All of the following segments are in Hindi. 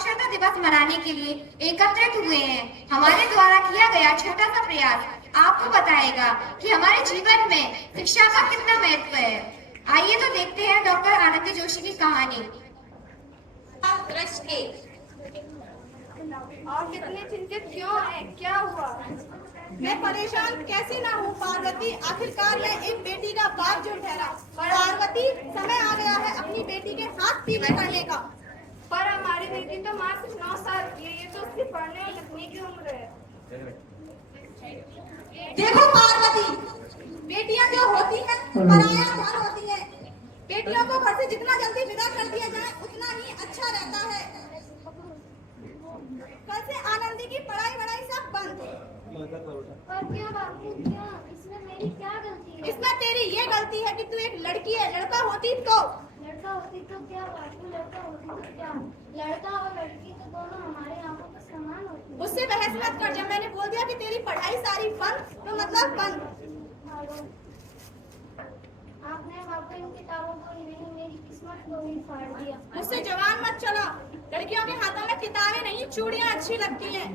साक्षरता दिवस मनाने के लिए एकत्रित हुए हैं। हमारे द्वारा किया गया छोटा सा प्रयास आपको बताएगा कि हमारे जीवन में शिक्षा का कितना महत्व है। आइए तो देखते हैं डॉक्टर आनंदी जोशी की कहानी। आप कितने चिंतित क्यों हैं? क्या हुआ? मैं परेशान कैसे ना हूँ पार्वती, आखिरकार मैं एक बेटी का बाप जो ठहरा। पार्वती, समय आ गया है अपनी बेटी के हाथ पीले करने का। पर हमारी बेटी तो मात्र 9 साल की है, ये तो उसकी पढ़ने और लिखने की उम्र है। देखो पार्वती, बेटियां जो होती हैं पराया धन होती हैं। बेटियों को घर से जितना जल्दी विदा कर दिया जाए उतना ही अच्छा रहता है। कल से आनंदी की पढ़ाई सब बंद। और क्या बापू, क्या इसमें मेरी क्या गलती है? इसमें तेरी ये गलती है कि तू एक लड़की है। लड़का होती तो क्या बापू, लड़का होती तो क्या? लड़का और लड़की तो दोनों हमारे आंखों पर समान होते हैं। मुझसे बहस मत कर। जब मैंने बोल दिया कि तेरी पढ़ाई सारी बंद तो मतलब बंद। आपने बापू इन किताबों को नहीं, मेरी किस्मत को भी फाड़ दिया। मुझसे जवान मत चला। लड़कियों के हाथों में किताबें नहीं, चूड़ियां अच्छी लगती हैं।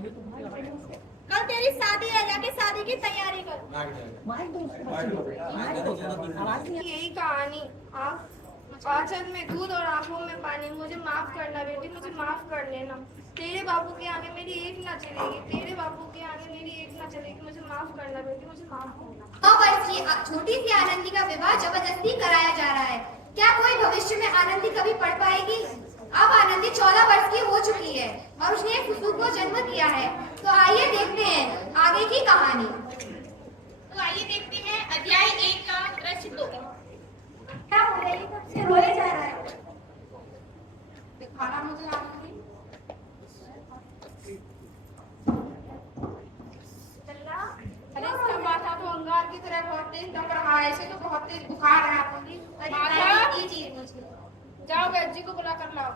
कल तेरी शादी है, जाके शादी की तैयारी कर। यही कहानी। आप आंचल में दूध और आंखों में पानी। मुझे माफ करना बेटी, मुझे माफ कर लेना। तेरे बापू के आगे मेरी एक ना चलेगी, तेरे बापू के आगे मेरी एक ना चलेगी। मुझे माफ करना बेटी, मुझे माफ करना। 9 वर्ष की छोटी सी आनंदी का विवाह जबरदस्ती कराया जा रहा है। क्या कोई भविष्य में आनंदी कभी पढ़ पाएगी? अब आनंदी 14 वर्ष की हो चुकी है और उसने एक शिशु को जन्म दिया है। तो आइए देखते हैं आगे की कहानी। तो आइए देखते हैं अध्याय 1 का दृश्य 2। क्या हो रहा है? कब से रोए जा रहा है? दिखाना मुझे आनंदी। अरे इसका माथा तो अंगार की तरह बहुत तेज लग रहा है। इसे तो बहुत तेज बुखार है आनंदी। जाओ वैद्य जी को बुला कर लाओ।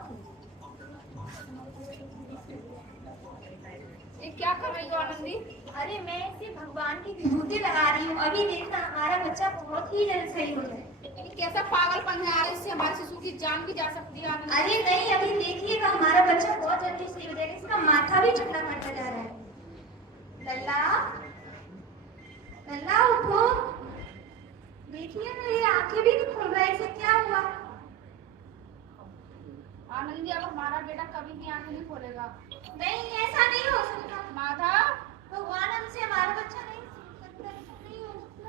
ये क्या कर रही हो आनंदी? अरे मैं इसे भगवान की विभूति लगा रही हूँ। अभी देखना हमारा बच्चा बहुत ही जल्द सही हो जाए। ये कैसा पागलपन है? अरे इससे हमारे शिशु की जान भी जा सकती है आनंदी। अरे नहीं, अभी देखिएगा हमारा बच्चा बहुत जल्दी सही हो जाएगा। इसका माथा भी ठंडा करता जा रहा है। लल्ला, लल्ला उठो। देखिए मेरी आंखें भी नहीं खुल रही। इसे क्या हुआ? आनंदी अब हमारा बेटा कभी भी आंखें नहीं खोलेगा। नहीं, ऐसा नहीं हो सकता। माधा, भगवान हमसे हमारा बच्चा नहीं छीन सकता। ऐसा नहीं हो सकता।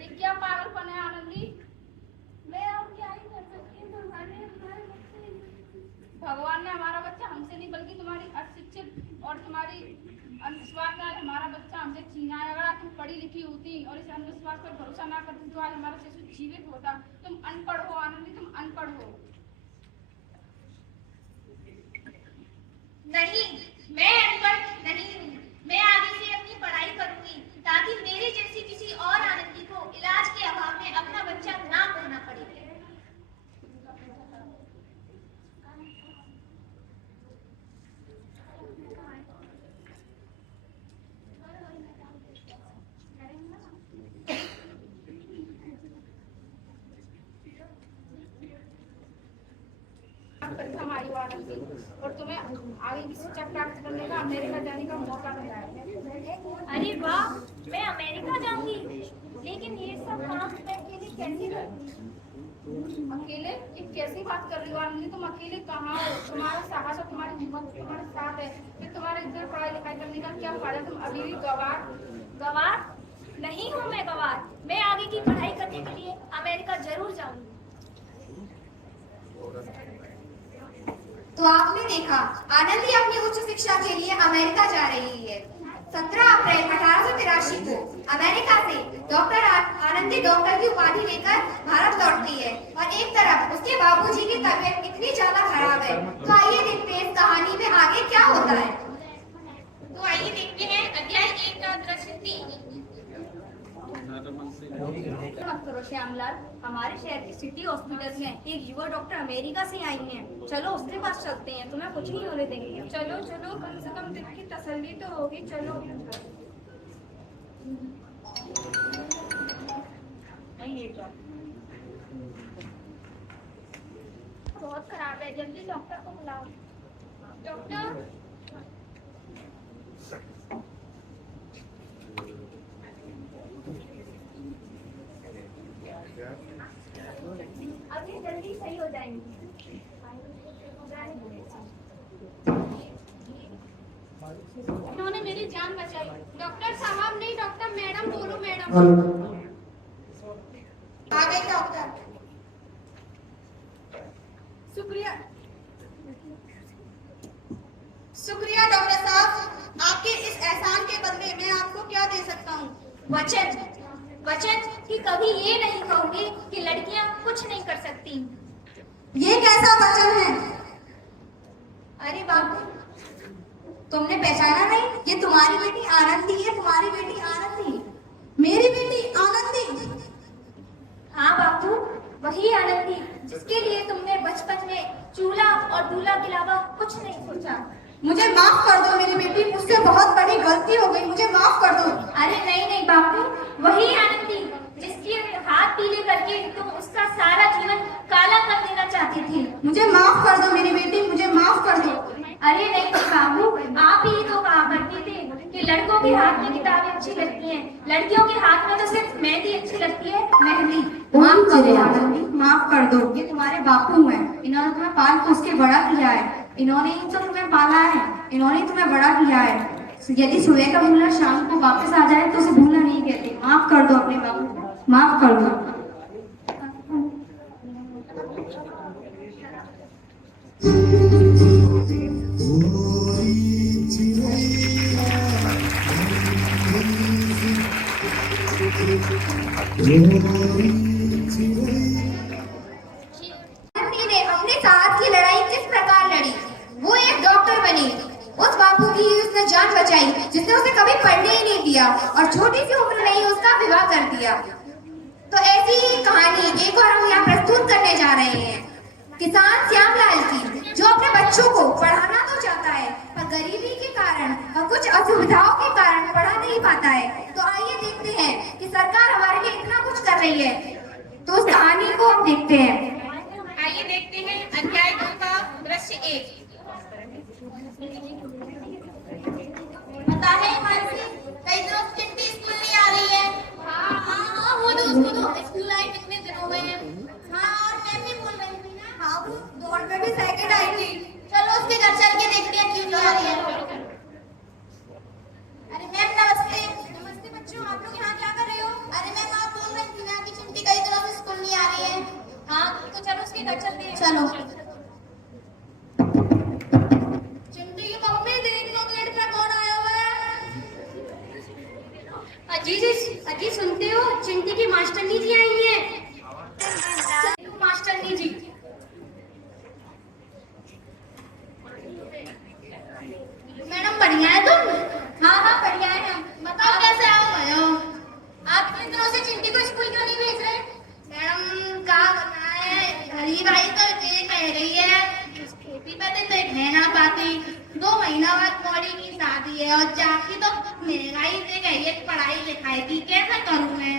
ये क्या पागलपन है आनंदी? मैं अब क्या ही कर सकती हूँ? भगवान ने हमारा बच्चा हमसे नहीं बल्कि तुम्हारी अशिक्षित और तुम्हारी अंधविश्वास का हमारा बच्चा हमसे छीना है। अगर आप तुम पढ़ी लिखी होती और इस अंधविश्वास पर भरोसा ना करती तो आज हमारा शिशु जीवित होता। तुम अनपढ़ हो आनंदी, तुम अनपढ़ हो। नहीं, मैं अनपढ़ नहीं हूँ। मैं आगे से अपनी पढ़ाई करूंगी ताकि मेरे जैसी किसी और आनंदी को इलाज के अभाव में अपना बच्चा ना खोना पड़े। हमारी आनंदी और तुम्हें आगे की शिक्षा प्राप्त करने का अमेरिका जाने का मौका मिला है। अरे वाह, मैं अमेरिका जाऊंगी। लेकिन ये सब काम मैं अकेले कैसे करूंगी? अकेले? ये कैसी बात कर रही हो आनंदी? तुम अकेले कहाँ हो? तुम्हारा साहस और तुम्हारी हिम्मत तुम्हारे साथ है। फिर तुम्हारे इधर पढ़ाई लिखाई करने का क्या फायदा? तुम अभी भी गवार नहीं हूँ मैं गवार। मैं आगे की पढ़ाई करने के लिए अमेरिका जरूर जाऊंगी। तो आपने देखा आनंदी अपनी उच्च शिक्षा के लिए अमेरिका जा रही है। 17 अप्रैल 1883 को अमेरिका से डॉक्टर आनंदी डॉक्टर की उपाधि लेकर भारत लौटती है और एक तरफ उसके बाबूजी की तबीयत इतनी ज्यादा खराब है। तो आइए देखते हैं इस कहानी में आगे क्या होता है। तो आइए देखते हैं अध्याय 1 का दृश्य 3। मत करो श्यामलाल, हमारे शहर के सिटी हॉस्पिटल में एक युवा डॉक्टर अमेरिका से आई हैं। चलो उसके पास चलते हैं, तुम्हें कुछ नहीं होने देंगे। चलो चलो, कम से कम दिल की तसल्ली तो होगी। चलो। बहुत खराब है, जल्दी डॉक्टर को बुलाओ। डॉक्टर, अब ये जल्दी सही हो जाएंगी। उन्होंने मेरी जान बचाई। डॉक्टर साहब नहीं, डॉक्टर मैडम बोलो, मैडम। आ गई डॉक्टर। शुक्रिया शुक्रिया डॉक्टर साहब, आपके इस एहसान के बदले मैं आपको क्या दे सकता हूँ? वचन वचन कि कभी ये नहीं कहूंगी कि लड़कियां कुछ नहीं कर सकती। ये कैसा वचन है? अरे बाबू, तुमने पहचाना नहीं? ये तुम्हारी बेटी आनंदी है, तुम्हारी बेटी आनंदी। मेरी बेटी आनंदी? हाँ बापू, वही आनंदी जिसके लिए तुमने बचपन में चूल्हा और दूल्हा के अलावा कुछ नहीं सोचा। मुझे माफ कर दो मेरी बेटी, मुझसे बहुत बड़ी गलती हो गई, मुझे माफ कर दो। अरे नहीं नहीं बापू, वही आनंदी जिसके हाथ पीले करके तुम उसका सारा जीवन काला कर देना चाहती थी। मुझे माफ कर दो मेरी बेटी, मुझे माफ कर दो। अरे नहीं बाबू, आप ही तो कहा करते थे कि लड़कों के हाथ में किताबें अच्छी लगती हैं, लड़कियों के हाथ में तो सिर्फ मेहंदी अच्छी लगती है, मेहंदी। माफ करो आनंदी, माफ कर दो। ये तुम्हारे बापू हैं, इन्होंने तुम्हें पाल पोस के बड़ा किया है, इन्होंने ही तो तुम्हें पाला है, इन्होंने तुम्हें बड़ा किया है। यदि सुबह का भूला शाम को वापस आ जाए तो उसे भूला नहीं कहते। माफ कर दो अपने बापू को, माफ कर दो। आनंदी ने अपने साथ की लड़ाई किस प्रकार लड़ी, वो एक डॉक्टर बनी। उस बापू की उसने जान बचाई जिसने उसे कभी पढ़ने ही नहीं दिया और छोटी सी उम्र में ही उसका विवाह कर दिया। तो ऐसी ही कहानी एक और हम यहाँ प्रस्तुत करने जा रहे हैं, किसान श्यामलाल की, जो अपने बच्चों को पढ़ाना तो चाहता है पर गरीबी के कारण और कुछ असुविधाओं के कारण पढ़ा नहीं पाता है। तो आइए देखते हैं कि सरकार हमारे लिए इतना कुछ कर रही है, तो उस कहानी को हम देखते हैं। आइए देखते हैं अध्याय 2 का दृश्य 1। पता है मानसी, कई दिनों से चिंटी स्कूल नहीं आ रही है। हाँ वो तो उसको तो स्कूल आए कितने दिन हो गए हैं। हाँ और मैं भी बोल रही थी ना, हाँ वो दौड़ में भी सेकंड आई थी। चलो उसके घर चल के देखते हैं क्यों नहीं आ रही है। अरे मैम नमस्ते। नमस्ते बच्चों, आप लोग यहाँ क्या कर रहे हो? अरे मैम आप बोल रही थी ना कि चिंटी कई दिनों से स्कूल नहीं आ रही है। हाँ तो चलो उसके घर चलते हैं। चलो। चिंटी की मम्मी देख लो गेट पे कौन आया हुआ है। अजी सुनते हो, चिंटी की मास्टरनी जी आई है। मास्टरनी जी, मैडम बढ़िया है तुम? हाँ बढ़िया है हम। बताओ कैसे आओ भयो? आप इतने दिनों से चिंटी को स्कूल क्यों नहीं भेज रहे? मैडम क्या बताए, गरीब आई तो ये कह रही है खेती पे तो रह ना पाती, 2 महीना बाद बॉडी की शादी है और जाती तो महंगाई से गई है पढ़ाई लिखाई की, कैसे करूँ मैं?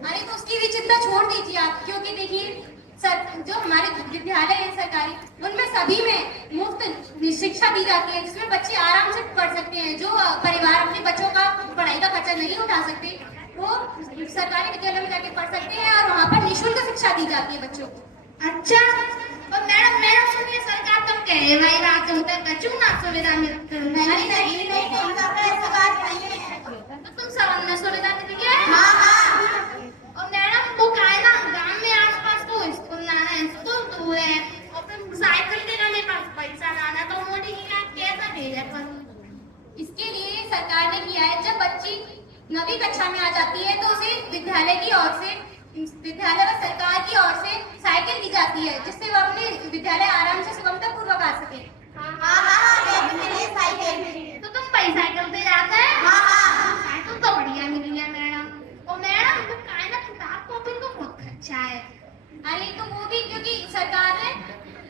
अरे तो उसकी भी चिंता छोड़ दीजिए आप, क्योंकि देखिए जो हमारे विद्यालय है सरकारी, उनमें सभी में मुफ्त शिक्षा दी जाती है, जिसमें बच्चे आराम से पढ़ सकते हैं। जो परिवार अपने बच्चों का पढ़ाई का खर्चा नहीं उठा सकते, वो सरकारी विद्यालय में जाके पढ़ सकते हैं और वहाँ पर निःशुल्क शिक्षा दी जाती है बच्चों को। अच्छा, और मैडम सुनिए, सरकार तुम कहे भाई रात होता कचू ना सुविधा मिलती नहीं ऐसा बात नहीं है। तो तुम सब सुविधा मिलती है? हाँ। और मैडम वो क्या है ना, गांव में आसपास तो स्कूल ना है, स्कूल दूर है और फिर साइकिल के लिए मेरे पास पैसा लाना, तो मोदी जी का कैसा भेजा करूँ? इसके लिए सरकार ने किया है, जब बच्ची 9वीं कक्षा में आ जाती है तो उसे विद्यालय की ओर से, विद्यालय व सरकार की ओर से साइकिल दी जाती है, जिससे वो अपने विद्यालय आराम से सुगमता पूर्वक आ सके। तो तुम पैसा करते जाते हैं? साइकिल तो बढ़िया मिली है मैडम। और मैडम तो क्या है ना, किताब कॉपी तो बहुत खर्चा है। अरे तो वो भी क्योंकि सरकार ने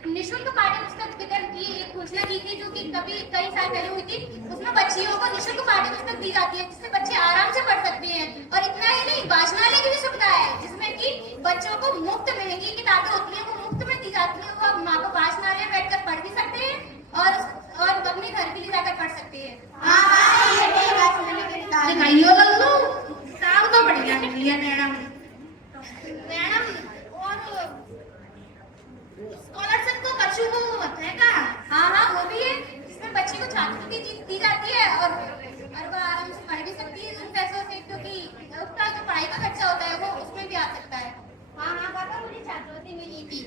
निःशुल्क पाठ्य पुस्तक वितरण की एक घोषणा की थी, जो कि कई साल पहले हुई थी। उसमें बच्चियों को निःशुल्क पाठ्य पुस्तक दी जाती है, जिससे बच्चे आराम से पढ़ सकते हैं। और इतना ही नहीं, वाचनालय की भी सुविधा है, जिसमें कि बच्चों को मुफ्त महंगी किताबें होती है वो मुफ्त में दी जाती है वो माँ को वाचनालय में बैठकर पढ़ भी सकते हैं और अपने घर के लिए जाकर पढ़ सकते हैं। दिखाइयो लल्लू साहब तो बढ़िया निकली है मैडम। मैडम और स्कॉलरशिप को बच्चों को होता है का? हाँ वो भी है, जिसमें बच्चे को छात्रवृत्ति दी जाती है और वो आराम से पढ़ भी सकती है उन पैसों से, क्योंकि उसका जो पढ़ाई का खर्चा होता है वो उसमें भी आ सकता है। हाँ पापा, मुझे छात्रवृत्ति मिली थी।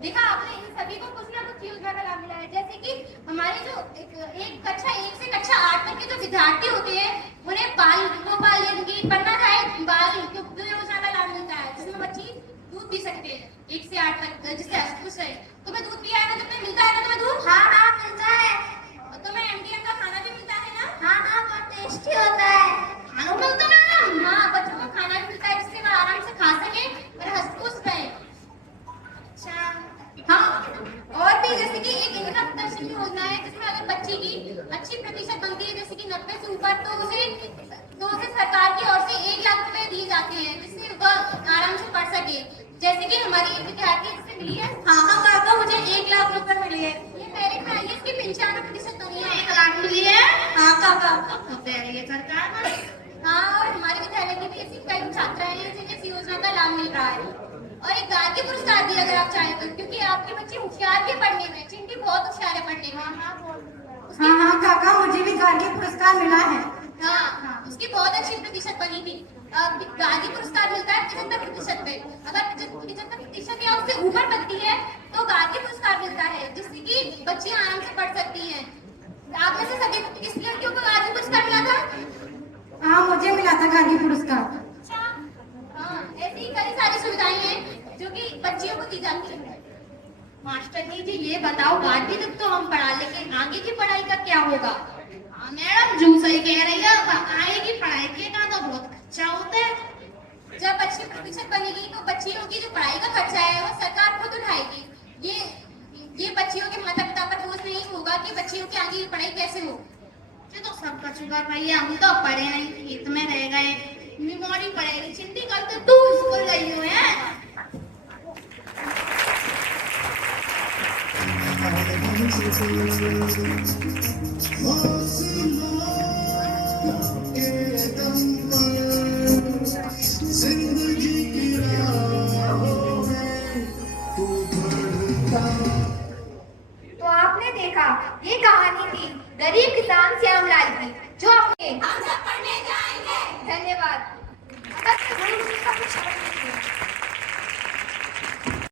देखा आपने, इन सभी को कुछ ना कुछ योजना का लाभ मिला है। जैसे कि हमारे जो एक कक्षा 1 से कक्षा 8 तक के जो विद्यार्थी होते हैं उन्हें बाल गोपाल यदि पढ़ना चाहे बाल दुग्ध योजना का लाभ मिलता है, जिसमें बच्चे दूध पी सकते हैं 1 से 8 तक, जिससे खुश रहे। तुम्हें दूध पिया है ना, तुम्हें मिलता है ना तुम्हें दूध? हाँ मिलता है। तुम्हें MDM का खाना भी मिलता है ना? हाँ बहुत टेस्टी होता है। खाना मिलता है ना? हाँ, बच्चों को खाना भी मिलता है जिससे वो आराम से खा सके और हंस खुश रहे। हाँ, और भी जैसे कि एक इंदिरा प्रदर्शन योजना है जिसमें अगर बच्चे की अच्छी प्रतिशत बनती है, जैसे कि 90 से ऊपर, तो उसे सरकार की ओर से 1 लाख रुपए दिए जाते हैं जिससे वह आराम से पढ़ सके। जैसे कि हमारी एक विद्यार्थी जिससे मिली है, हाँ काका मुझे 1 लाख रुपए मिली है। ये मेरिट में आई है, इसकी 95% बनी है। 1 लाख मिली है? हाँ काका तो दे रही है सरकार ना। हाँ, और हमारे विद्यालय की भी ऐसी कई छात्राएं हैं जिन्हें इस योजना का लाभ मिल रहा है। और एक गार्गी पुरस्कार भी अगर आप चाहें तो, क्योंकि आपके बच्चे होशियार भी पढ़ने में, चिंटी बहुत होशियार है पढ़ने में। हाँ काका मुझे भी गार्गी पुरस्कार मिला है। हाँ, उसकी बहुत अच्छी प्रतिशत बनी थी। गार्गी पुरस्कार मिलता है 75% पे, अगर 75% या उससे ऊपर बनती है तो गार्गी पुरस्कार मिलता है, जिससे कि बच्चियां आराम से पढ़ सकती हैं। आप में से सभी किस लड़कियों को गार्गी पुरस्कार मिला था? हाँ मुझे मिला था गार्गी पुरस्कार। हाँ, ऐसी कई सारी सुविधाएं हैं जो कि बच्चियों को दी जाती है। मास्टर जी ये बताओ, गार्गी तक तो हम पढ़ा, लेकिन आगे की पढ़ाई का क्या होगा? मैडम जो सही कह रही है, आगे की पढ़ाई के का तो बहुत अच्छा होता है। जब अच्छी प्रतिशत बनेगी तो बच्चियों की जो पढ़ाई का खर्चा है वो सरकार खुद उठाएगी। ये बच्चियों के माता पिता पर बोझ नहीं होगा कि बच्चियों की आगे की पढ़ाई कैसे हो। ये तो सब कचूगा भैया, हम तो पढ़े नहीं, खेत में रह गए, मेमोरी पढ़ेगी, चिंती करते तू स्कूल गई हो है। तो आपने देखा, ये कहानी थी गरीब किसान श्यामलाल की, जो अपने हम सब पढ़ने जाएंगे। धन्यवाद।